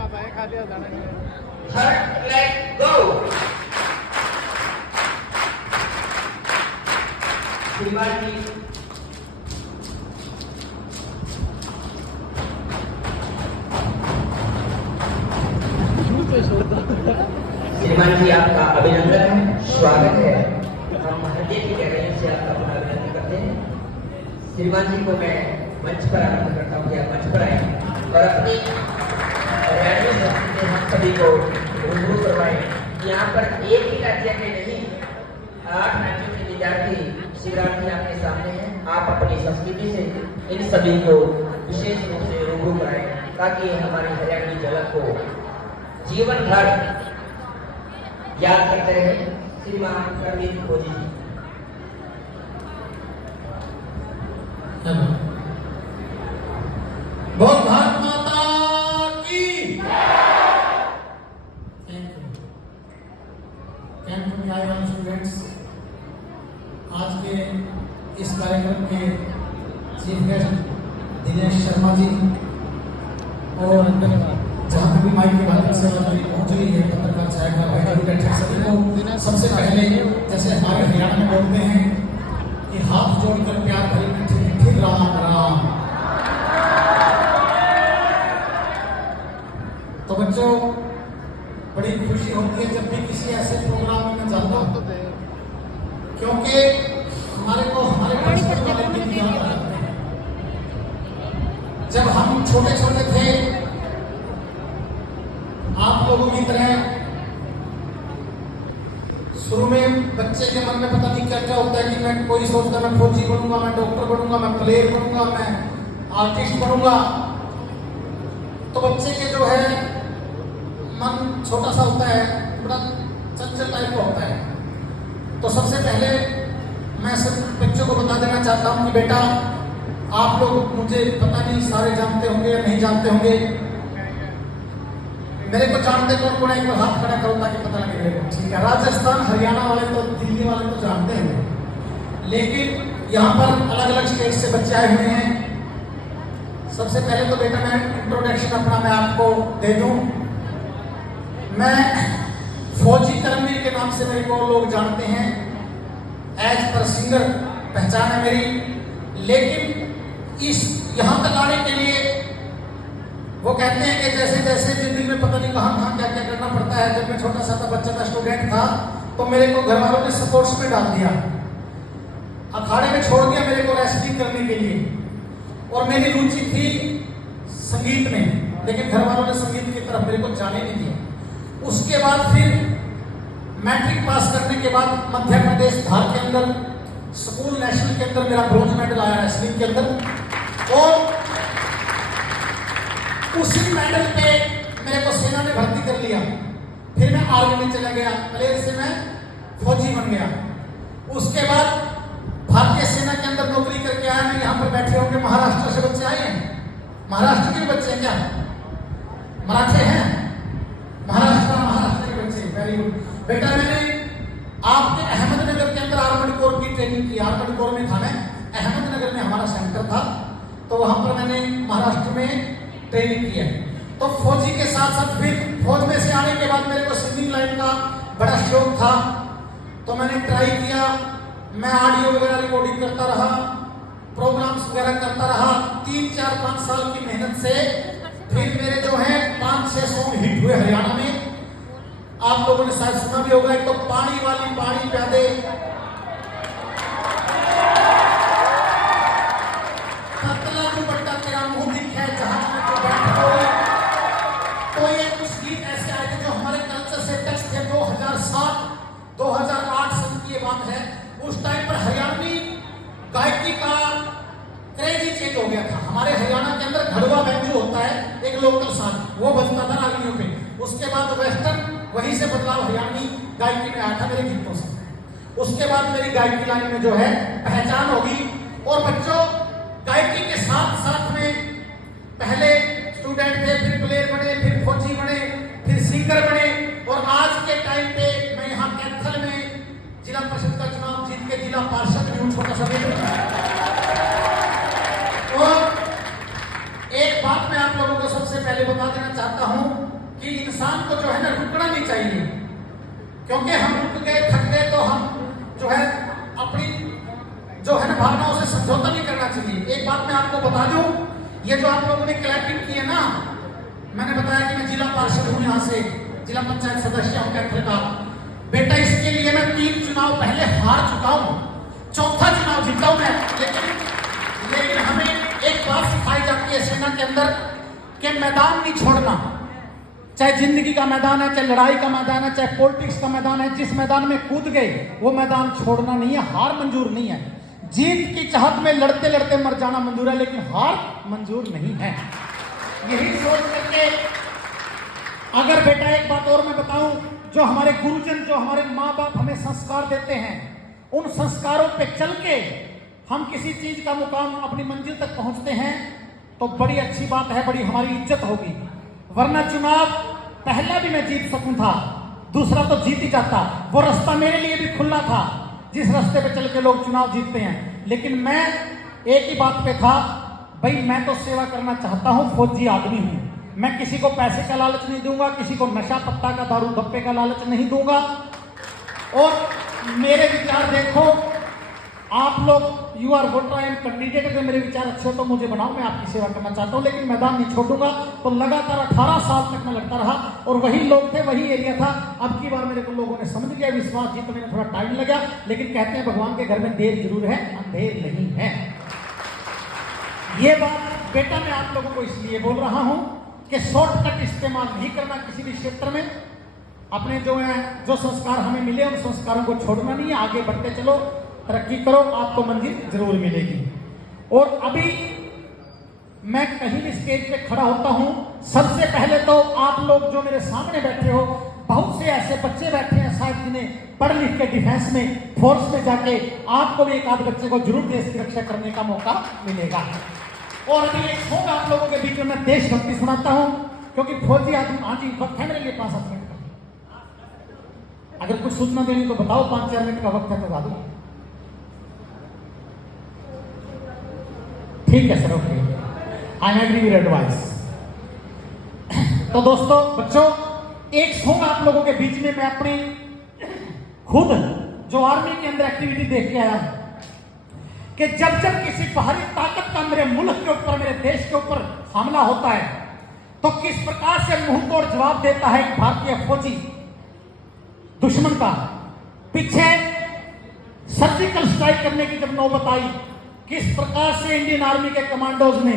Third leg, go. श्रीमान जी श्रीमान जी आपका अभिनंदन है, स्वागत है। हम हृदय की गहराइयों से आपका पुनः अभिनंदन करते हैं। श्रीमान जी को मैं मंच पर आनंद करता हूँ कि आप मंच पर आए और अपनी हम सभी को रूबरू करवाए। यहाँ पर एक ही राज्य के नहीं 8 राज्यों के विद्यार्थी शिक्षार्थी आपके सामने हैं। आप अपनी संस्कृति से इन सभी को विशेष रूप से रूबरू कराएं ताकि हमारी हरियाणवी झलक को जीवन भर याद करते रहे। श्रीमान प्रवीण भोजी जी। बहुत भारत माता की कैंप में आए वाले स्टूडेंट्स, आज के इस कार्यक्रम के चीफ गेस्ट दिनेश शर्मा जी और जहाँ तक भी माइक के माध्यम से पहुंच रही है पत्रकार साहब का सभी को सबसे पहले जैसे हमारे हरियाणा में बोलते हैं कि हाथ जोड़कर प्यार भरी मीठी राम राम। तो बच्चों, बड़ी खुशी होती है जब भी किसी ऐसे प्रोग्राम में जाता हूं, क्योंकि हमारे को हमारे जब हम छोटे छोटे थे, आप लोगों की तरह शुरू में बच्चे के मन में पता नहीं क्या क्या होता है कि मैं कोई सोचता मैं फौजी बनूंगा, मैं डॉक्टर बनूंगा, मैं प्लेयर बनूंगा, मैं आर्टिस्ट बनूंगा। तो बच्चे के जो है मन छोटा सा होता है, बड़ा चंचल टाइप का होता है। तो सबसे पहले मैं सब बच्चों को बता देना चाहता हूँ कि बेटा, आप लोग मुझे पता नहीं सारे जानते होंगे या नहीं जानते होंगे, मेरे को जानते कौन एक हाथ खड़ा करो ताकि पता लगे मेरे को। ठीक है, राजस्थान हरियाणा वाले तो दिल्ली वाले तो जानते हैं, लेकिन यहाँ पर अलग अलग स्टेट से बच्चे आए हुए हैं। सबसे पहले तो बेटा मैं इंट्रोडक्शन अपना मैं आपको दे दूं। मैं फौजी कर्मवीर के नाम से मेरे को लोग जानते हैं, एज पर सिंगर पहचान है मेरी। लेकिन इस यहाँ तक आने के लिए वो कहते हैं कि जैसे जैसे जिंदगी में पता नहीं कहाँ क्या क्या करना पड़ता है। जब मैं छोटा सा था, बच्चा था, स्टूडेंट था, तो मेरे को घर वालों ने स्पोर्ट्स में डाल दिया, अखाड़े में छोड़ दिया मेरे को रेसलिंग करने के लिए। और मेरी रुचि थी संगीत में, लेकिन घर वालों ने संगीत की तरफ मेरे को जाने नहीं दिया। उसके बाद फिर मैट्रिक पास करने के बाद मध्य प्रदेश धार के अंदर स्कूल नेशनल के अंदर मेरा ब्रोंज मेडल आया रेसलिंग के अंदर। और उसी मेडल पे मेरे को सेना ने भर्ती कर लिया। फिर मैं आर्मी में चला गया, प्लेयर से मैं फौजी बन गया। उसके बाद भारतीय सेना के अंदर नौकरी करके आया। मैं यहाँ पर बैठे होंगे महाराष्ट्र से बच्चे आए हैं, महाराष्ट्र के बच्चे हैं क्या? मराठे हैं? महाराष्ट्र के बच्चे, वेरी गुड। बेटा मैंने आपके अहमदनगर के अंदर आर्मड कोर की ट्रेनिंग की। आर्मड कोर में था मैं, अहमदनगर में हमारा सेंटर था, तो वहां पर मैंने महाराष्ट्र में ट्रेनिंग किया। तो फौजी के साथ साथ फिर फौज में से आने के बाद मेरे को सिंगिंग लाइन का बड़ा शौक था, तो मैंने ट्राई किया। मैं ऑडियो वगैरह रिकॉर्डिंग करता रहा, प्रोग्राम्स वगैरह करता रहा। 3, 4, 5 साल की मेहनत से फिर मेरे जो है 5-6 सॉन्ग हिट हुए हरियाणा में। आप लोगों ने शायद सुना भी होगा, एक तो पानी वाली पानी प्यादे, पतला दुपट्टा तेरा मुंह दिखे जहां में तो बैठो। तो ये कुछ गीत ऐसे आए थे जो हमारे कल्चर से टच थे। 2007, 2008 सन की ये बात है। उस टाइम पर हरियाणवी गायकी का क्रेज ही चेंज हो गया था। हमारे हरियाणा के अंदर घड़वा बैंजो होता है, एक लोकल सॉन्ग, वो बजता था नालियों पे। उसके बाद वेस्टर्न, वहीं से बदलाव हरियाणवी गायकी में आया था मेरे गीतों से। उसके बाद मेरी गायकी लाइन में जो है पहचान होगी। और बच्चों, गायकी के साथ साथ में पहले स्टूडेंट थे, फिर प्लेयर बने, फिर फौजी बने, फिर सिंगर बने। और आज के टाइम पे मैं यहाँ कैथल में जिला परिषद का चुनाव जीत के जिला पार्षद भी हूँ, छोटा सा। और एक बात मैं आप लोगों को सबसे पहले बता देना चाहता हूँ कि इंसान को जो है ना रुकना नहीं चाहिए, क्योंकि हम रुक गए, थक गए तो हम जो है अपनी जो है ना भावनाओं से समझौता नहीं करना चाहिए। एक बात मैं आपको बता दूं, ये जो आप लोगों ने क्लैपिंग की है ना, मैंने बताया कि मैं जिला पार्षद हूं, यहाँ से जिला पंचायत सदस्य हूं कैथल का। बेटा इसके लिए मैं 3 चुनाव पहले हार चुका हूं, 4था चुनाव जीता हूं मैं। लेकिन हमें एक बात सिखाई जाती है सेना के अंदर कि मैदान नहीं छोड़ना। चाहे जिंदगी का मैदान है, चाहे लड़ाई का मैदान है, चाहे पॉलिटिक्स का मैदान है, जिस मैदान में कूद गए वो मैदान छोड़ना नहीं है। हार मंजूर नहीं है। जीत की चाहत में लड़ते लड़ते मर जाना मंजूर है, लेकिन हार मंजूर नहीं है। यही सोच करके अगर बेटा एक बात और मैं बताऊं, जो हमारे गुरुजन, जो हमारे माँ बाप हमें संस्कार देते हैं, उन संस्कारों पे चल के हम किसी चीज का मुकाम, अपनी मंजिल तक पहुंचते हैं तो बड़ी अच्छी बात है, बड़ी हमारी इज्जत होगी। वरना चुनाव पहला भी मैं जीत सकूं था, दूसरा तो जीत ही जाता। वो रास्ता मेरे लिए भी खुला था जिस रास्ते पे चल के लोग चुनाव जीतते हैं। लेकिन मैं एक ही बात पे था, भाई मैं तो सेवा करना चाहता हूं, फौजी आदमी हूं, मैं किसी को पैसे का लालच नहीं दूंगा, किसी को नशा पत्ता का, दारू धप्पे का लालच नहीं दूंगा। और मेरे विचार देखो, आप लोग you are voter and candidate, अगर मेरे विचार अच्छे हो तो मुझे बनाओ, मैं आपकी सेवा करना चाहता हूं, लेकिन मैदान नहीं छोड़ूंगा। तो लगातार 18 साल तक मैं लड़ता रहा और वही लोग थे, वही एरिया था। अब की बार मेरे को लोगों ने समझ लिया, विश्वास जीतने में थोड़ा टाइम लगा, लेकिन कहते हैं भगवान के घर में देर जरूर है, अंधेर नहीं है। ये बात बेटा मैं आप लोगों को इसलिए बोल रहा हूं कि शॉर्टकट इस्तेमाल नहीं करना किसी भी क्षेत्र में। अपने जो संस्कार हमें मिले, उन संस्कारों को छोड़ना नहीं है, आगे बढ़ते चलो, तरक्की करो, आपको मंजिल जरूर मिलेगी। और अभी मैं कहीं भी स्टेज पे खड़ा होता हूं, सबसे पहले तो आप लोग जो मेरे सामने बैठे हो, बहुत से ऐसे बच्चे बैठे हैं शायद जिन्हें पढ़ लिख के डिफेंस में, फोर्स में जाके आपको भी एक आध बच्चे को जरूर देश की रक्षा करने का मौका मिलेगा। और अभी एक सॉन्ग आप लोगों के बीच में मैं देशभक्ति सुनाता हूं, क्योंकि फौजी आदमी, हाँ जी वक्त है मेरे लिए 5-7 मिनट का, अगर कुछ सूचना देनी तो बताओ, 5-4 मिनट का वक्त है तो बता दो। ठीक है sir, okay, I agree with advice. तो दोस्तों, बच्चों, एक सॉन्ग आप लोगों के बीच में मैं अपनी खुद जो आर्मी के अंदर एक्टिविटी देख के आया हूं कि जब जब किसी बाहरी ताकत का मेरे मुल्क के ऊपर, मेरे देश के ऊपर हमला होता है तो किस प्रकार से मुंह तोड़ जवाब देता है एक भारतीय फौजी दुश्मन का। पीछे सर्जिकल स्ट्राइक करने की जब नौबत आई, किस प्रकार से इंडियन आर्मी के कमांडोज ने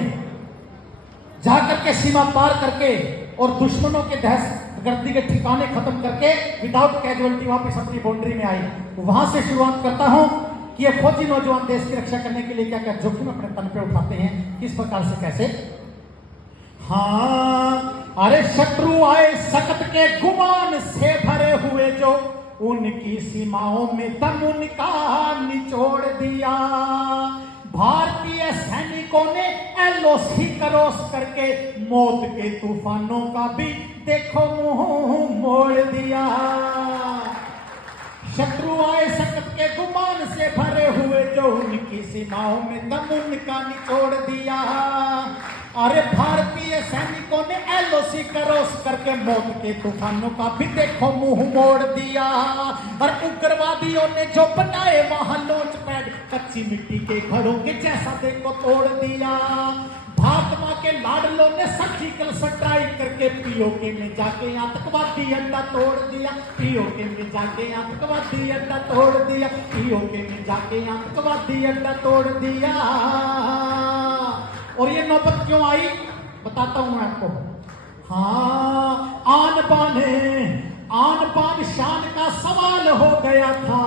जाकर के सीमा पार करके और दुश्मनों के दहशतगर्दी के ठिकाने खत्म करके विदाउट कैजुअलिटी वापस अपनी बाउंड्री में आई। वहां से शुरुआत करता हूं कि ये फौजी नौजवान देश की रक्षा करने के लिए क्या क्या जोखिम अपने तन पे उठाते हैं, किस प्रकार से, कैसे। हाँ, अरे शत्रु आए सकत के गुमान से भरे हुए, जो उनकी सीमाओं में दम उनका निचोड़ दिया। भारतीय सैनिकों ने एलओसी क्रॉस करके मौत के तूफानों का भी देखो मुंह मोड़ दिया। शत्रु आए सकत के गुमान से भरे हुए, जो उनकी सीमाओं में दम उनका निचोड़ दिया। अरे भारतीय सैनिकों ने एलओसी क्रॉस करके मौत के तूफानों का भी देखो मुंह मोड़ दिया। और उग्रवादियों ने जो बनाए वहां लॉन्च पैड कच्ची मिट्टी के घरों के जैसा देखो तोड़ दिया। भाकपा के लाडलों ने सर्जिकल स्ट्राइक करके पीओके में जाके आतंकवादी अड्डा तोड़ दिया। पीओके में जाके आतंकवादी अड्डा तोड़ दिया। पीओके में जाके आतंकवादी अड्डा तोड़ दिया। और ये नौबत क्यों आई बताता हूं मैं आपको। हाँ, आन बान शान का सवाल हो गया था।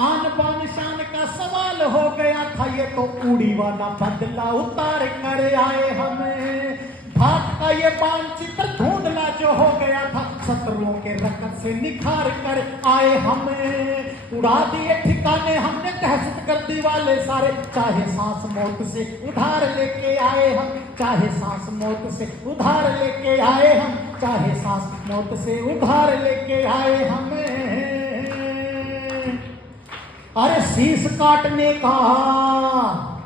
आन बान शान का सवाल हो गया था, ये तो उड़ी वाला बदला उतार कर आए हमें। भाग का ये मानचित्र ढूंढना जो हो गया था, शत्रुओं के रकत से निखार कर आए हमें। उड़ा दिए ठिकाने हमने दहशतगर्दी वाले सारे, चाहे सांस मौत से उधार लेके आए हम। चाहे सांस मौत से उधार लेके आए हम। चाहे सांस मौत से उधार लेके आए हमें। अरे शीश काटने का,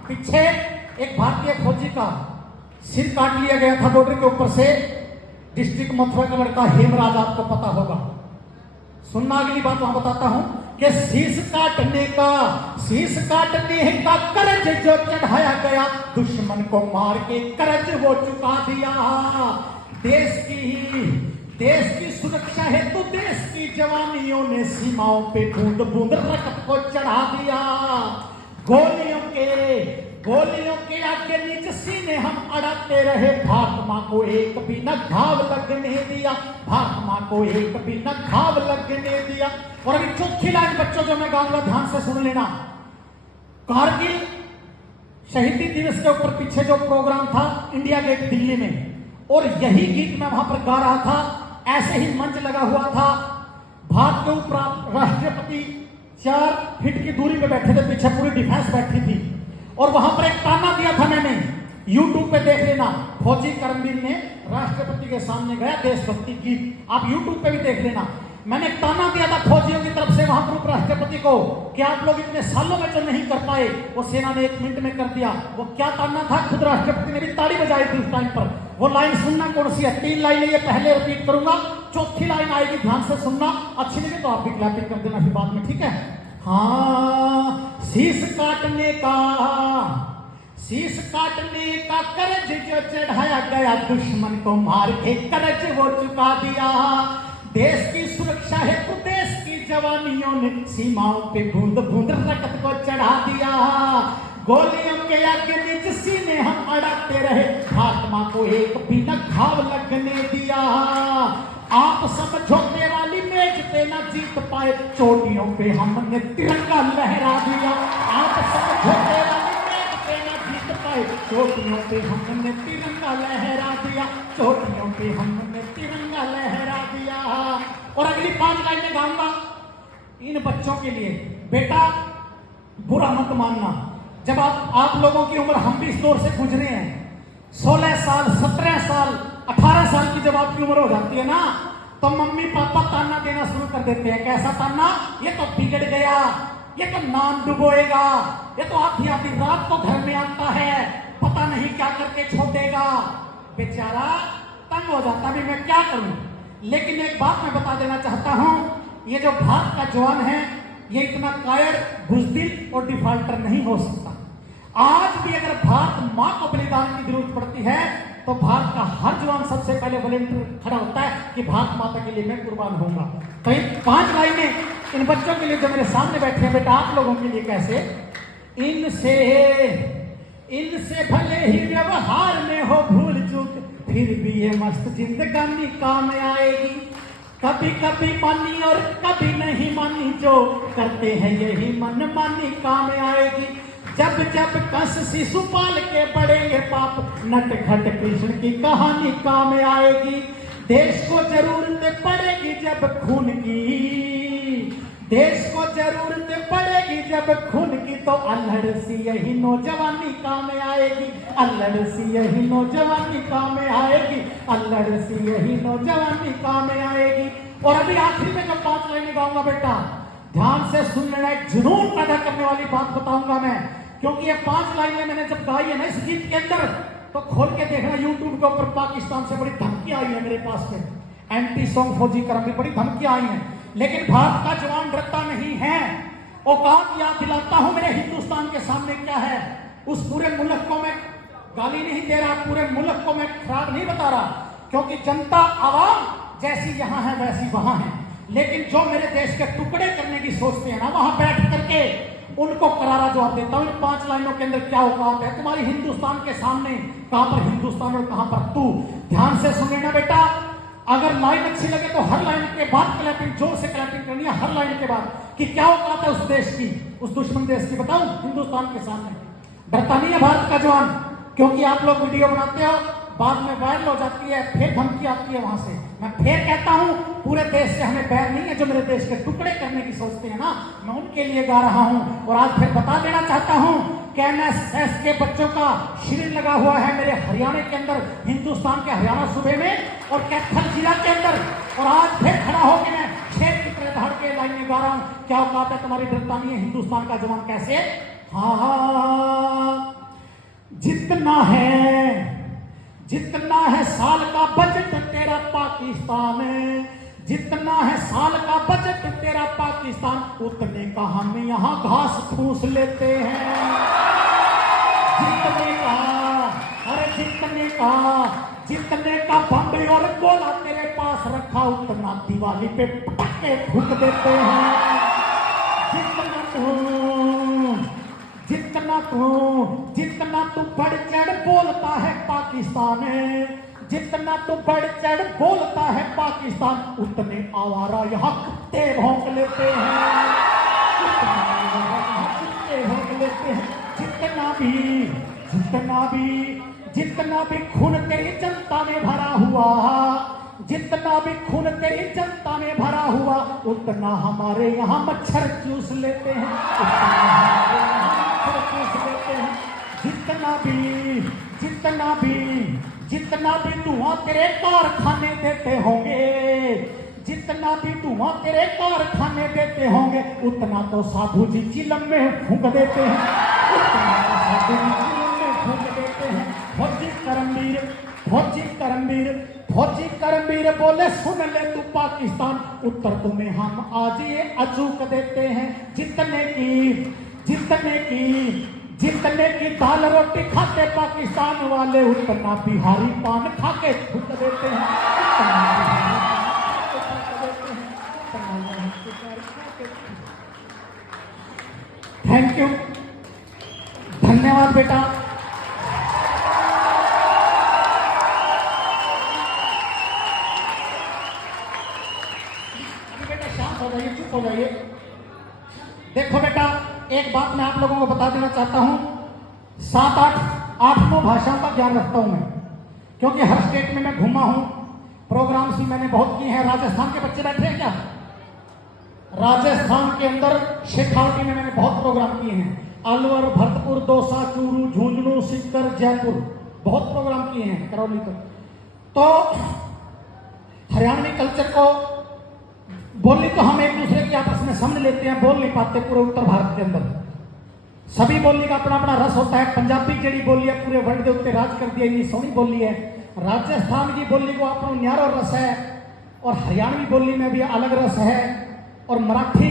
पीछे एक भारतीय फौजी का सिर काट लिया गया था बॉर्डर के ऊपर से। डिस्ट्रिक्ट मथुरा का लड़का हेमराज, आपको पता होगा। सुनना अगली बात वहां बताता हूं कि शीश काटने का कर्ज जो चढ़ाया गया, दुश्मन को मार के कर्ज वो चुका दिया। देश की सुरक्षा हेतु देश की जवानियों ने सीमाओं पे बूंद बूंद रक्त को चढ़ा दिया। गोलियों के आगे नीचे सीने हम अड़ाते रहे, भारत माँ को एक भी न घाव लगने दिया, भारत माँ को एक भी न घाव लगने दिया। और अभी चौथी लाइन बच्चों जो मैं गाऊंगा ध्यान से सुन लेना। कारगिल शहीदी दिवस के ऊपर पीछे जो प्रोग्राम था इंडिया गेट दिल्ली में, और यही गीत मैं वहां पर गा रहा था। ऐसे ही मंच लगा हुआ था, भारत के ऊपर राष्ट्रपति 4 फीट की दूरी पे बैठे थे, पीछे पूरी डिफेंस बैठी थी। और वहां पर एक ताना दिया था मैंने, यूट्यूब पे देख लेना, फौजी करमवीर ने राष्ट्रपति के सामने गया देशभक्ति गीत, आप यूट्यूब पे भी देख लेना। मैंने एक ताना दिया था फौजियों की तरफ से वहां पर उपराष्ट्रपति को कि आप लोग इतने सालों में जो नहीं कर पाए वो सेना ने 1 मिनट में कर दिया। वो क्या ताना था, खुद राष्ट्रपति ने भी ताली बजाई थी उस टाइम पर। वो लाइन सुनना कौन सी है, 3 लाइनें ये पहले रिपीट करूंगा, चौथी लाइन आएगी, ध्यान से सुनना। अच्छी लगे तो आप भी क्लैपिंग कर देना फिर बाद में, ठीक है। हाँ, शीश काटने का कर्ज जो चढ़ाया गया, दुश्मन को मार के कर्ज वो चुका दिया। देश की सुरक्षा हेतु देश की जवानियों ने सीमाओं पे बूंद बूंद रक्त को चढ़ा दिया। गोलियों के आगे नीचे सीने हम अड़ाते रहे, भारत माँ को एक भी न घाव लगने दिया। आप समझौते वाली मेज पे न जीत पाए, चोटियों पे हमने तिरंगा लहरा दिया। आप समझौते वाली मेज पे न जीत पाए, चोटियों पे हमने तिरंगा लहरा दिया, चोटियों पे हमने तिरंगा लहरा दिया। और अगली 5 लाइनें गाऊंगा इन बच्चों के लिए। बेटा बुरा मत मानना, जब आप लोगों की उम्र, हम भी इस दौर से गुजरे हैं, 16 साल 17 साल 18 साल की जब आपकी उम्र हो जाती है ना, तो मम्मी पापा ताना देना शुरू कर देते हैं। कैसा ताना, ये तो बिगड़ गया, ये तो नाम डुबोएगा, ये तो आधी आधी रात को घर में आता है, पता नहीं क्या करके छोड़ेगा। बेचारा तंग हो जाता भी, मैं क्या करूं। लेकिन एक बात मैं बता देना चाहता हूं, ये जो भारत का जवान है ये इतना कायर, बुज़दिल और डिफाल्टर नहीं हो सकता। आज भी अगर भारत माँ को बलिदान की जरूरत पड़ती है तो भारत का हर जवान सबसे पहले वॉलंटियर खड़ा होता है कि भारत माता के लिए मैं कुर्बान होऊंगा। तो इन 5 लाइनें इन बच्चों के लिए जो मेरे सामने बैठे हैं, बेटा आप लोगों के लिए कैसे, इनसे भले ही व्यवहार में हो भूल चूक, फिर भी ये मस्त जिंदगानी काम आएगी। कभी कभी मानी और कभी नहीं मानी, जो करते हैं यही मन मानी काम आएगी। जब जब कंस शिशुपाल के बढ़ेंगे पाप, नट खट कृष्ण की कहानी काम आएगी। देश को जरूरत पड़ेगी जब खून की, देश को जरूरत पड़ेगी जब खून की, तो अल्हड़ सी यही नौजवानी काम आएगी, अल्हड़ सी यही नौजवानी काम आएगी, अल्हड़ सी यही नौजवानी काम आएगी। और अभी आखिरी में जब 5 लाइनें गाऊंगा बेटा ध्यान से सुन लेना, एक जुनून पैदा करने वाली बात बताऊंगा मैं, क्योंकि ये 5 लाइनें मैंने जब गाई है ना इस गीत के अंदर, तो खोल के देखना यूट्यूब के ऊपर पाकिस्तान से बड़ी धमकी आई है मेरे पास में, एंटी सॉन्ग फौजी करम बड़ी धमकी आई है। लेकिन भारत का जवान डरता नहीं है। औकात याद दिलाता हूं मेरे हिंदुस्तान के सामने क्या है। उस पूरे मुल्क को मैं गाली नहीं दे रहा, पूरे मुल्क को मैं खराब नहीं बता रहा, क्योंकि जनता आवाम जैसी यहां है वैसी वहां है। लेकिन जो मेरे देश के टुकड़े करने की सोचते हैं ना, वहां बैठ करके उनको करारा जवाब देता हूं। इन 5 लाइनों के अंदर क्या औकात है तुम्हारी हिंदुस्तान के सामने, कहां पर हिंदुस्तान और कहां पर तू। ध्यान से सुन लेना बेटा, अगर लाइन अच्छी लगे तो हर लाइन के बाद क्लैपिंग, जोर से क्लैपिंग करनी है हर लाइन के बाद, कि क्या औकात है उस देश की, उस दुश्मन देश की। बताऊं हिंदुस्तान के सामने डरता नहीं है भारत का जवान, क्योंकि आप लोग वीडियो बनाते हो, बाद में वायरल हो जाती है, फिर धमकी आती है वहां से। मैं फिर कहता हूं पूरे देश से हमें बैर नहीं है, जो मेरे देश के टुकड़े करने की सोचते हैं ना, मैं उनके लिए गा रहा हूं। और आज फिर बता देना चाहता हूं कि एनएसएस के बच्चों का शिविर लगा हुआ है मेरे हरियाणा के अंदर, हिंदुस्तान के हरियाणा सूबे में और कैथल जिला के अंदर। और आज फिर खड़ा होकर मैं शेर की तरह धड़ के लाइन में गा रहा हूं, क्या औकात है तुम्हारी, डरता नहीं है हिंदुस्तान का जवान कैसे। हाँ, जितना है साल का बजट तेरा बजट तेरा पाकिस्तान, उतने का हम यहाँ घास फूस लेते हैं। जितने का, अरे जितने का बम्बे और गोला तेरे पास रखा, उतना दिवाली पे पटाखे फूक देते हैं। जितना तू बढ़ चढ़ बोलता है पाकिस्तान, जितना तू बढ़ चढ़ बोलता है पाकिस्तान, उतने आवारा यहाँ कुत्ते भौंक लेते हैं। कुत्ते भौंक लेते हैं। जितना भी खून तेरी जनता में भरा हुआ, जितना भी खून तेरी जनता में भरा हुआ, उतना हमारे यहाँ मच्छर चूस लेते हैं। जितना भी धुआं तेरे कारखाने देते होंगे, जितना भी धुआं तेरे कारखाने देते होंगे, उतना तो साधु जी चिलम में फूंक देते हैं। उतना तो साधु जी चिलम में फूंक देते हैं। फौजी करमवीर बोले सुन ले तू पाकिस्तान, उत्तर तुम्हें हम आज ये अचूक देते हैं। जितने की दाल रोटी खाते पाकिस्तान वाले, उतना बिहारी पान खा के थूक देते हैं। थैंक यू, धन्यवाद बेटा। बेटा शांत हो जाइए, चुप हो जाइए। देखो बेटा, एक बात मैं आप लोगों को बता देना चाहता हूं, 7-8-9 भाषाओं का ज्ञान रखता हूं मैं, क्योंकि हर स्टेट में मैं घूमा हूं। प्रोग्राम्स भी मैंने बहुत किए हैं। राजस्थान के बच्चे बैठे हैं क्या? राजस्थान के अंदर शेखावटी में मैंने बहुत प्रोग्राम किए हैं। अलवर, भरतपुर, दौसा, चूरू, झुंझुनू, सीकर, जयपुर, बहुत प्रोग्राम किए हैं, करौली तक। तो हरियाणवी कल्चर को, बोली तो हम एक दूसरे की आपस में समझ लेते हैं, बोल नहीं पाते पूरे उत्तर भारत के अंदर। सभी बोली का अपना अपना रस होता है। पंजाबी जेड़ी बोली है पूरे वर्ल्ड के उत्ते राज कर दिया, इतनी सोहनी बोली है। राजस्थान की बोली को अपना न्यारो रस है, और हरियाणवी बोली में भी अलग रस है। और मराठी,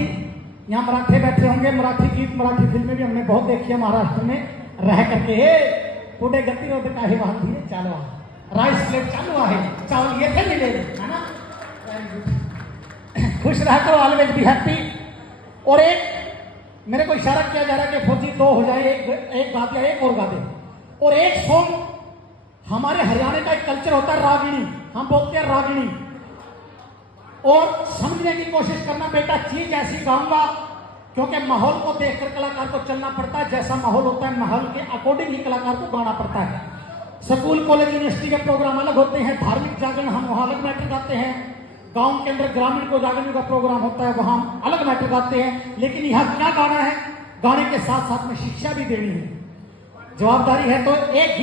यहाँ मराठे बैठे होंगे, मराठी गीत, मराठी फिल्में भी हमने बहुत देखी है महाराष्ट्र में रह करके। पुढे गतिरोध का ही वहां धीरे चालू, राइस प्लेट चालू है, चावल ये थे मिले, है ना। खुश रहकर ऑलवेज बी हैप्पी। और एक मेरे को इशारा किया जा रहा है कि फौजी 2 हो जाए, एक गा दिया, एक और गा दे। और एक सॉन्ग, हमारे हरियाणा का एक कल्चर होता है रागिणी, हम बोलते हैं रागिणी। और समझने की कोशिश करना बेटा, चीज ऐसी गाऊंगा क्योंकि माहौल को देखकर कलाकार को चलना पड़ता है। जैसा माहौल होता है, माहौल के अकॉर्डिंग ही कलाकार को गाना पड़ता है। स्कूल, कॉलेज, यूनिवर्सिटी के प्रोग्राम अलग होते हैं। धार्मिक जागरण हम वहां अलग मैटर गाते हैं। गांव के अंदर ग्रामीण को जागरण का प्रोग्राम होता है, वहां अलग मैटर गाते हैं। लेकिन यहाँ क्या गाना है, गाने के साथ साथ में शिक्षा भी देनी है, जवाबदारी है। तो एक